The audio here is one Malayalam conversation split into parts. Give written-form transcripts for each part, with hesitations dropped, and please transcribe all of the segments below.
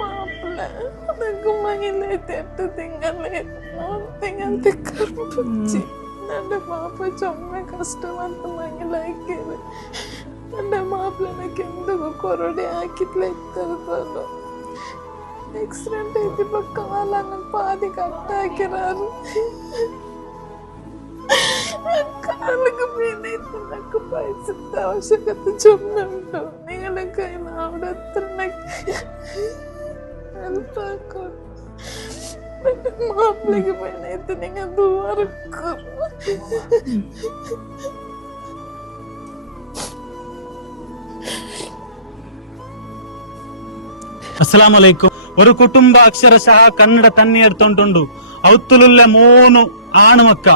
മാപ്പിള അതൊക്കെ മയിലേറ്റ് 8 തിങ്കൾ കറുപ്പിച്ച് എൻ്റെ മാപ്പ ചുമ കഷ്ടമായിട്ട് മങ്ങിലാക്കിയത്. എൻ്റെ മാപ്പിളനൊക്കെ എന്തൊക്കെ കൊറോടെ ആക്കിയിട്ടില്ല എത്തരുതല്ലോ. ആക്സിഡന്റ് ആയിട്ടിപ്പോ കാലങ്ങ് പാതി കട്ടാക്കിറാറ്. കാലൊക്കെ വീണേക്ക് പൈസത്തെ ആവശ്യകത ചുമണ്ടോ നിങ്ങളൊക്കെ അവിടെ എത്ര ഹെൽപ്പാക്കോ. മാപ്പിളക്ക് വീണേത്ത് നിങ്ങൾ ദൂരക്കും. അസ്സലാമലൈക്കും. ഒരു കുടുംബ അക്ഷരശಃ കನ್ನಡ തന്നി എടുത്തോണ്ടുണ്ടു. ಔತುಲುಲ್ಲ 3 ആൺമക്ക.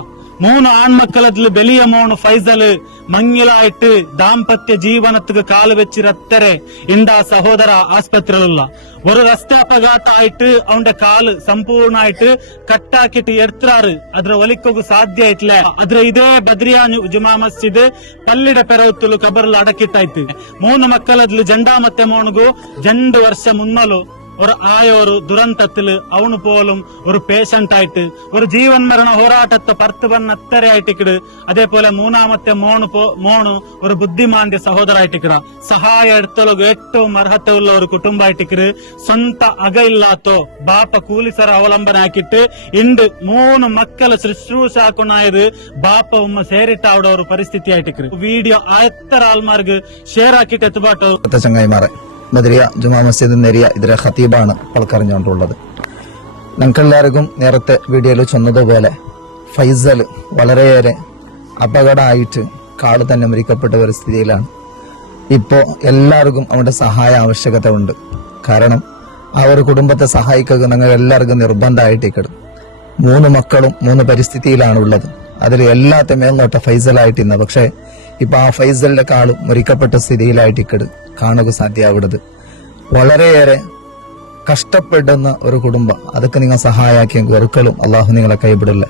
3 ആൺമക്കളതിൽ വലിയ മോണ് ഫൈസല് മങ്ങിലായിട്ട് ദാമ്പത്യ ജീവനത്തിക്ക് കാല് വെച്ചിരത്തരെ ಇಂದ സഹോദര ആസ്പത്രിയിലുള്ള ഒരു ರಸ್ತೆ ആയിട്ട് അവന്റെ കാല് സമ്പൂർണ്ണമായിട്ട് കട്ടാക്കിട്ട് എടുത്താറ്. ಅದ್ರ ಒಲಿಕೋಗು ಸಾಧ್ಯ ಆಯ್ತಲ್ಲ. ಅದ್ರ ಇದೇ ಬದ್ರಿಯಾ ಜುಮಾ ಮಸ್ಜಿದ್ ಪಲ್ಲಿಡ ಪೆರವತ್ತಲು ಕಬರ್ಲ ಅಡಕಿಟ್ಟಾಯ್ತು. 3 ಮಕ್ಕಳದ್ಲು ಜಂಡಾ ಮತ್ತೆ മോണുಗು 2 ವರ್ಷ മുന്നಲು ഒരു ആയോരു ദുരന്തത്തില് അവന് പോലും ഒരു പേഷ്യന്റ് ആയിട്ട് ഒരു ജീവൻ മരണ ಹೋರಾಟത്തെ 10 വന്ന അത്തരയായിട്ടിക്കട്. അതേപോലെ 3ാമത്തെ മോണു ഒരു ബുദ്ധിമാന്റെ സഹോദരായിട്ടിക്കട. സഹായ എടുത്തലൊക്കെ ഏറ്റവും അർഹതയുള്ള ഒരു കുടുംബമായിട്ടിക്കട്. സ്വന്ത അക ഇല്ലാത്തോ ബാപ്പ കൂലിസര അവലംബന ആക്കിയിട്ട് ഇണ്ട് 3 മക്കളെ ശുശ്രൂഷ ആക്കുന്നായത് ബാപ്പ ഉമ്മ ಸೇರಿಟ್ಟ അവിടെ ഒരു പരിസ്ഥിതി ആയിട്ടിക്കട്. വീഡിയോ എത്ര ആൾമാർക്ക് ഷെയർ ആക്കിയിട്ട് എത്തുപാട്ടോ. ചങ്ങായിമാരെ, ബദ്രിയ ജുമാ മസ്ജിദ് നെരിയ ഇതിലെ ഖത്തീബാണ് പൽക്കറിഞ്ഞുകൊണ്ടുള്ളത്. ഞങ്ങൾക്കെല്ലാവർക്കും നേരത്തെ വീഡിയോയിൽ ചെന്നതുപോലെ ഫൈസൽ വളരെയേറെ അപകടമായിട്ട് കാല് തന്നെ മരിക്കപ്പെട്ട ഒരു സ്ഥിതിയിലാണ്. ഇപ്പോൾ എല്ലാവർക്കും അവന്റെ സഹായ ആവശ്യകത ഉണ്ട്. കാരണം ആ ഒരു കുടുംബത്തെ സഹായിക്കുക ഞങ്ങൾ എല്ലാവർക്കും നിർബന്ധമായിട്ടേക്കട്. 3 മക്കളും 3 പരിസ്ഥിതിയിലാണുള്ളത്. അതിൽ എല്ലാത്ത മേൽനോട്ട ഫൈസലായിട്ടിരുന്ന. പക്ഷെ ഇപ്പൊ ആ ഫൈസലിന്റെ കാല് മരിക്കപ്പെട്ട സ്ഥിതിയിലായിട്ടിക്കട് കാണുക സാധ്യമാവിടത്. വളരെയേറെ കഷ്ടപ്പെടുന്ന ഒരു കുടുംബം. അതൊക്കെ നിങ്ങൾ സഹായാക്കിയെങ്കിൽ ഒരിക്കലും അള്ളാഹു നിങ്ങളെ കൈവിടില്ല.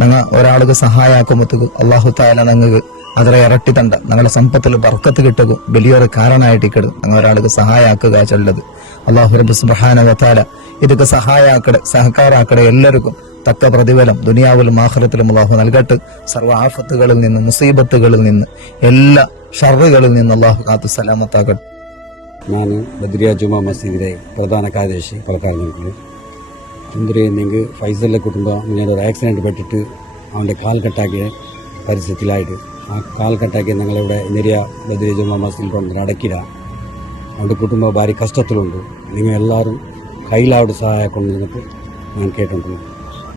നിങ്ങൾ ഒരാൾക്ക് സഹായാക്കുമ്പോഴത്തേക്ക് അള്ളാഹു താല നിങ്ങൾക്ക് അതിനെ ഇരട്ടി തണ്ട നിങ്ങളുടെ സമ്പത്തിൽ ബർക്കത്ത് കിട്ടുക വലിയൊരു കാരണമായിട്ടിക്കട് നിങ്ങൾ ഒരാൾക്ക് സഹായാക്കുക ചെല്ലത്. അള്ളാഹു റബ്ബ് സുബ്ഹാനഹു വ തആല ഇതൊക്കെ സഹായാക്കടെ സഹകാരാക്കടെ എല്ലാവർക്കും തക്ക പ്രതിഫലം ദുനിയാവിലും ആഖിറത്തിലും അള്ളാഹു നൽകട്ടെ. സർവ്വ ആഫത്തുകളിൽ നിന്ന് മുസീബത്തുകളിൽ നിന്ന് എല്ലാ ഷർറുകളിൽ നിന്ന് അള്ളാഹു കാത്തു സലാമത്താക്കട്ടെ. ನಾನು ಬದ್ರಿಯಾ ಜುಮಾ ಮಸೀದಿಯ ಪ್ರಧಾನ ಕಾರ್ಯದರ್ಶಿ പലക്കാരനാണ്. എന്തിനെങ്കിൽ ഫൈസലിന്റെ കുടുംബം ഇങ്ങനെ ഒരു ആക്സിഡന്റ് പെട്ടിട്ട് അവൻ്റെ കാൽ കട്ടാക്കിയ പരിസ്ഥിതിയിലായിട്ട് ആ കാൽ കട്ടാക്കിയ ഞങ്ങളിവിടെ നെരിയ ബദ്രിയ ജുമാ മസീദിൽ കൊണ്ട് അടക്കിട. അവൻ്റെ കുടുംബം ഭാരി കഷ്ടത്തിലുണ്ട്. നിങ്ങൾ എല്ലാവരും കയ്യിലാവിടെ സഹായം കൊണ്ടുവന്നിട്ട് ഞാൻ കേട്ടിട്ടുണ്ട്.